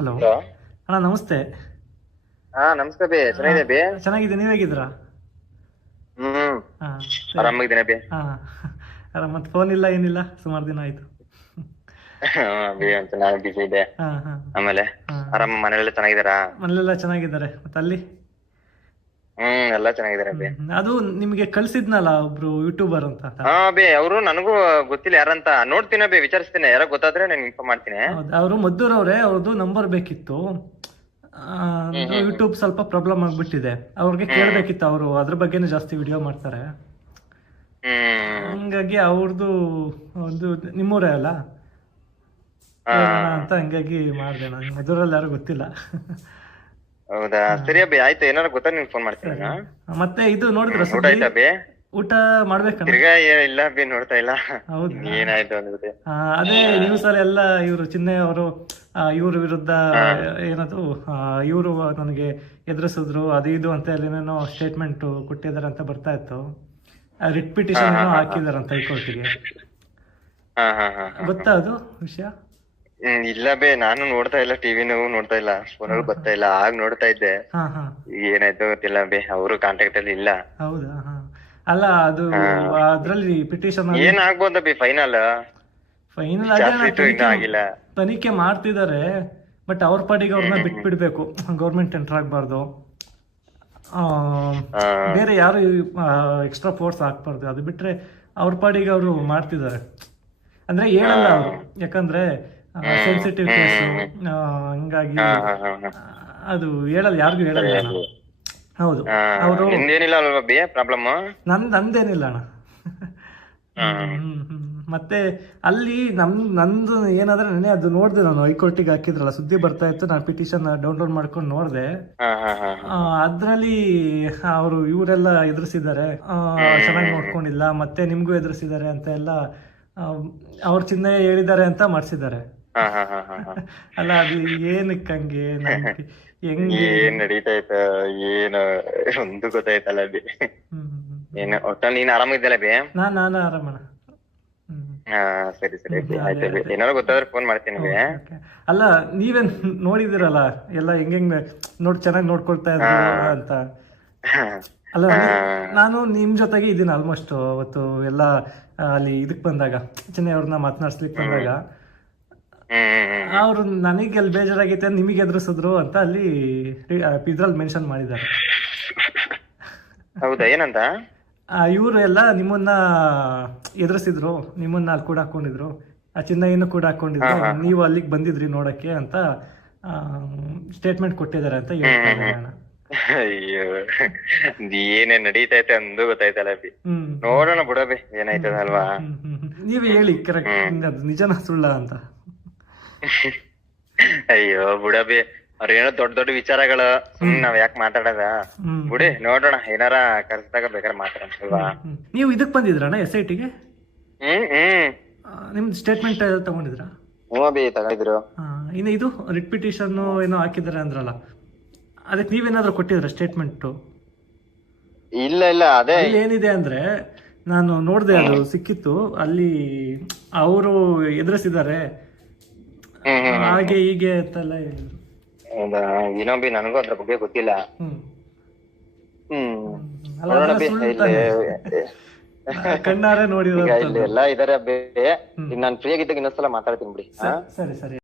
Hello hello. ಅಣ್ಣ, ನಮಸ್ತೆ. ಹಾ ನಮಸ್ತೆ ಬಿ, ಚೆನ್ನಾಗಿದೆ ಬಿ. ಚೆನ್ನಾಗಿದೆ, ನೀವ್ ಹೇಗಿದ್ದೀರಾ? ಹ್ಮ್ ಹಾ ಆರಾಮಾಗಿದ್ದೇನೆ ಬಿ. ಹಾ ಆರಾಮ್. ಮತ್ತೆ ಫೋನ್ ಇಲ್ಲ, ಏನಿಲ್ಲ, ಸುಮಾರು ದಿನ ಆಯ್ತು. ಬಿ ಅಂತ ನಾನು ಬಿಸಿ ಇದೆ. ಹಾ ಹಾ ಆಮೇಲೆ ಹಾ ಆರಾಮ, ಮನೆಯಲ್ಲ ಚೆನ್ನಾಗಿದ್ದಾರಾ? ಮನೆಯೆಲ್ಲ ಚೆನ್ನಾಗಿದ್ದಾರೆ. ಮತ್ತೆ ಅಲ್ಲಿ? ಎಲ್ಲ ಚೆನ್ನಾಗಿದ್ದಾರೆ ಬಿ. ಅದು ನಿಮ್ಗೆ ಕಳ್ಸಿದ್ನಲ್ಲ ಒಬ್ರು ಯೂಟ್ಯೂಬರ್ ಅಂತ. ಹಾ ಬಿ, ಅವರು ನನಗೂ ಗೊತ್ತಿಲ್ಲ ಯಾರಂತ. ನೋಡ್ತೀನಿ ಬಿ, ವಿಚಾರಿಸ್ತೀನಿ. ಯಾರೋ ಗೊತ್ತಾದ್ರೆ ನಾನು ಇನ್ಫಾರ್ಮ್ ಮಾಡ್ತೀನಿ. ಹೌದು, ಅವರು ಮದ್ದೂರವ್ರೆ. ಅವ್ರದ್ದು ನಂಬರ್ ಬೇಕಿತ್ತು. ಯೂಟ್ಯೂಬ್ ಸ್ವಲ್ಪ ಪ್ರಾಬ್ಲಮ್ ಆಗ್ಬಿಟ್ಟಿದೆ. ಅವ್ರಿಗೆ ಕೇಳ್ಬೇಕಿತ್ತು. ಅವರು ಅದ್ರ ಬಗ್ಗೆನೇ ಜಾಸ್ತಿ ವಿಡಿಯೋ ಮಾಡ್ತಾರೆ. ಹಂಗಾಗಿ ಅವ್ರದ್ದು ಒಂದು ನಿಮ್ಮೂರೇ ಅಲ್ಲ ಅಂತ, ಹಂಗಾಗಿ ಮಾಡ್ದೆ ನಾನು. ಮದ್ದೂರಲ್ಲಿ ಯಾರು ಗೊತ್ತಿಲ್ಲ. ಹೌದಾ, ಸರಿ ಅಬ್ಬಿ, ಆಯ್ತು. ಏನಾರ ಗೊತ್ತಾ ನಿನ್ ಫೋನ್ ಮಾಡ್ತೀನಿ ನಾನು. ಮತ್ತೆ ಇದು ನೋಡಿದ್ರ ಊಟ ಆಯ್ತಾ ಬಿ? ಊಟ ಮಾಡ್ಬೇಕಣ್ಣ. ತಿರ್ಗಾ ಇಲ್ಲ ಬಿ, ನೋಡ್ತಾ ಇಲ್ಲ. ಹೌದು, ಏನಾಯ್ತು ಅಂದ್ಬಿಟ್ಟು. ಅದೇ ನ್ಯೂಸ್ ಅಲ್ಲಿ ಎಲ್ಲ ಇವರು ಚಿನ್ನಯ್ಯ ಅವರು ಇವ್ರ ವಿರುದ್ಧ ಏನದು ಇವರು ನನಗೆ ಎದುರಿಸಿದ್ರು, ಅದು ಇದು ಅಂತ ಏನೇನೋ ಸ್ಟೇಟ್ಮೆಂಟ್ ಕೊಟ್ಟಿದ್ದಾರೆ ಅಂತ ಬರ್ತಾ ಇತ್ತು. ರಿಟ್ ಪಿಟಿಷನ್ ಹಾಕಿದಾರಂತ ಹೈಕೋರ್ಟಿಗೆ. ಗೊತ್ತಾ ಅದು ವಿಷಯ? ಇಲ್ಲ ಬೇ, ನಾನು ನೋಡ್ತಾ ಇಲ್ಲ, ಟಿವಿನೂ ನೋಡ್ತಾ ಇಲ್ಲ, ಫೋನಲ್ಲಿ ಬರ್ತಾ ಇಲ್ಲ. ಆಗ ನೋಡ್ತಾ ಇದ್ದೆ. ಏನಾಯ್ತು ಗೊತ್ತಿಲ್ಲ ಬೇ, ಅವರು ಕಾಂಟ್ಯಾಕ್ಟ್ ಅಲ್ಲಿ ಇಲ್ಲ. ಹೌದಾ? ಅಲ್ಲ, ಅದು ಅದ್ರಲ್ಲಿ ಪಿಟಿಷನ್ ಏನ್ ಆಗ್ಬೋದ ಬಿ? ಫೈನಲ್ ಆಗಿಲ್ಲ, ತನಿಖೆ ಮಾಡ್ತಿದ್ದಾರೆ. ಬಟ್ ಅವ್ರ ಪಾಡಿಗೆ ಅವ್ರನ್ನ ಬಿಟ್ಬಿಡ್ಬೇಕು, ಗೌರ್ಮೆಂಟ್ ಎಂಟರ್ ಆಗ್ಬಾರ್ದು. ಬೇರೆ ಯಾರು ಎಕ್ಸ್ಟ್ರಾ ಫೋರ್ಸ್ ಹಾಕ್ಬಾರ್ದು. ಅದು ಬಿಟ್ರೆ ಅವ್ರ ಪಾಡಿಗೆ ಅವರು ಮಾಡ್ತಿದ್ದಾರೆ. ಅಂದ್ರೆ ಹೇಳಲ್ಲ ಅವರು, ಯಾಕಂದ್ರೆ ಸೆನ್ಸಿಟಿವ್ ಕೇಸ್. ಹಂಗಾಗಿ ಅದು ಹೇಳಲ್ಲ, ಯಾರಿಗೂ ಹೇಳಲ್ಲ. ಹೌದು, ಅವರು ನಿಂದೇನಿಲ್ಲ ಅಲ್ವಾ ಬಿ ಪ್ರಾಬ್ಲಮ್? ನಂದೇನಿಲ್ಲ ಅಣ್ಣ. ಮತ್ತೆ ಅಲ್ಲಿ ನಂದು ಏನಾದ್ರೆ ನೆನೆ ಅದು ನೋಡ್ದೆ ನಾನು. ಹೈಕೋರ್ಟಿಗೆ ಹಾಕಿದ್ರಲ್ಲ, ಸುದ್ದಿ ಬರ್ತಾ ಇತ್ತು. ನಾನು ಪಿಟಿಷನ್ ಡೌನ್ಲೋಡ್ ಮಾಡ್ಕೊಂಡು ನೋಡ್ದೆ. ಅದ್ರಲ್ಲಿ ಅವರು ಇವರೆಲ್ಲ ಎದುರಿಸಿದ್ದಾರೆ, ಚೆನ್ನಾಗಿ ನೋಡ್ಕೊಂಡಿಲ್ಲ, ಮತ್ತೆ ನಿಮ್ಗೂ ಎದುರಿಸಿದ್ದಾರೆ ಅಂತ ಎಲ್ಲ ಅವ್ರ ಚಿನ್ನಯ್ಯ ಹೇಳಿದ್ದಾರೆ ಅಂತ ಮಾಡ್ಸಿದ್ದಾರೆ. ಅಲ್ಲ, ಅದು ಏನಕ್ಕೆ ಹಂಗೆ? ಹೆಂಗೆ ಏನ್ ನಡೀತಾ ಇತ್ತ ಏನು ಒಂದು ಗೊತ್ತಾಯ್ತಲ್ಲ ಬಿ. ಏನ ಒಟ್ಟ ನೀನ್ ಆರಾಮಿದ್ದಲ್ಲ ಬಿ? ನಾನು ಆರಾಮಣ್ಣ. ಸರಿ ಸರಿ ಆಯ್ತು ಬಿ, ಏನಾದ್ರು ಗೊತ್ತಾದ್ರೆ ಫೋನ್ ಮಾಡ್ತೀನಿ ಬಿ. ಅಲ್ಲ, ನೀವೇನ್ ನೋಡಿದಿರಲ್ಲ ಎಲ್ಲ, ಹೆಂಗ್ ಚೆನ್ನಾಗಿ ನೋಡ್ಕೊಳ್ತಾ ಇದ್ರು ಅಂತ. ಅಲ್ಲ, ನಾನು ನಿಮ್ ಜೊತೆಗೆ ಇದ್ದೀನಿ ಆಲ್ಮೋಸ್ಟ್. ಅವತ್ತು ಎಲ್ಲ ಅಲ್ಲಿ ಇದಕ್ ಬಂದಾಗ, ಚಿನ್ನಯ್ಯ ಅವ್ರನ್ನ ಮಾತನಾಡ್ಸ್ಲಿಕ್ಕೆ ಬಂದಾಗ, ಅವ್ರು ನನಗೆ ಅಲ್ಲಿ ಬೇಜಾರಾಗೈತೆ, ನಿಮಗೆ ಎದುರಿಸಿದ್ರು ಅಂತ ಅಲ್ಲಿ ಇದ್ರಲ್ಲಿ ಮೆನ್ಷನ್ ಮಾಡಿದ್ದಾರೆ. ಹೌದಾ? ಏನಂತ? ಇವರು ಎಲ್ಲ ನಿಮ್ಮನ್ನ ಎದುರಿಸಿದ್ರು, ನಿಮ್ಮನ್ನ ಅಲ್ಲಿ ಕೂಡ ಹಾಕೊಂಡಿದ್ರು, ಆ ಚಿನ್ನಯ್ಯನು ಕೂಡ ಹಾಕೊಂಡಿದ್ರು, ನೀವು ಅಲ್ಲಿಗೆ ಬಂದಿದ್ರಿ ನೋಡಕ್ಕೆ ಅಂತ ಸ್ಟೇಟ್ಮೆಂಟ್ ಕೊಟ್ಟಿದ್ದಾರೆ ಅಂತ ಹೇಳ್ತಾರೆ. ಅಯ್ಯೋ, ಏನೇ ನಡೀತೈತೆ ಅಂದು ಗೊತ್ತಾಯ್ತಲ್ಲ ಬಿ. ನೋಡೋಣ ಬಿಡಬಿ, ಏನಾಯ್ತದಲ್ವಾ. ನೀವೇ ಹೇಳಿ ಕರೆಕ್ಟ್, ಅದು ನಿಜನಾ ಸುಳ್ಳ ಅಂತ. ಅಯ್ಯೋ ಬಿಡಬಿ, ಅವ್ರ ಏನೋ ದೊಡ್ಡ ದೊಡ್ಡ ವಿಚಾರಗಳು, ಸುಮ್ನೆ ನಾವ್ ಯಾಕೆ ಮಾತಾಡದ ಬಿಡಿ. ನೋಡೋಣ, ಏನಾರ ಕರ್ಸಿದಾಗ ಬೇಕಾದ್ರೆ ಮಾತಾಡೋಣ. ನೀವು ಇದಕ್ ಬಂದಿದ್ರಣ್ಣ SITಗೆ? ನಿಮ್ದು ಸ್ಟೇಟ್ಮೆಂಟ್ ತಗೊಂಡಿದ್ರಾ? ಬಿ ತಗೊಂಡಿದ್ರು. ಇನ್ನು ಇದು ರಿಟ್ ಪಿಟಿಷನ್ ಏನೋ ಹಾಕಿದ್ದಾರೆ ಅಂದ್ರಲ್ಲ, ಅದಕ್ಕೆ ನೀವೇನಾದ್ರೂ ಕೊಟ್ಟಿದ್ರ ಸ್ಟೇಟ್ಮೆಂಟ್? ಇಲ್ಲ ಇಲ್ಲ, ಅದೇ ಏನಿದೆ ಅಂದ್ರೆ, ನಾನು ನೋಡ್ದೆ, ಅದು ಸಿಕ್ಕಿತ್ತು ಅಲ್ಲಿ. ಅವರು ಎದುರಿಸಿದ್ದಾರೆ ಹಾಗೆ ಹೀಗೆ ಅಂತೆಲ್ಲ ಹೇಳಿದ್ರು. ಹೌದಾ? ಏನೋ ಬಿ, ನನಗೂ ಅದ್ರ ಬಗ್ಗೆ ಗೊತ್ತಿಲ್ಲ. ಕಣ್ಣಾರೆ ನೋಡಿರೋ ಎಲ್ಲ ಇದಾರೆ. ನಾನ್ ಫ್ರೀ ಆಗಿದ್ದಾಗ ಇನ್ನೊಂದ್ಸಲ ಮಾತಾಡ್ತೀನಿ ಬಿಡಿ. ಸರಿ ಸರಿ.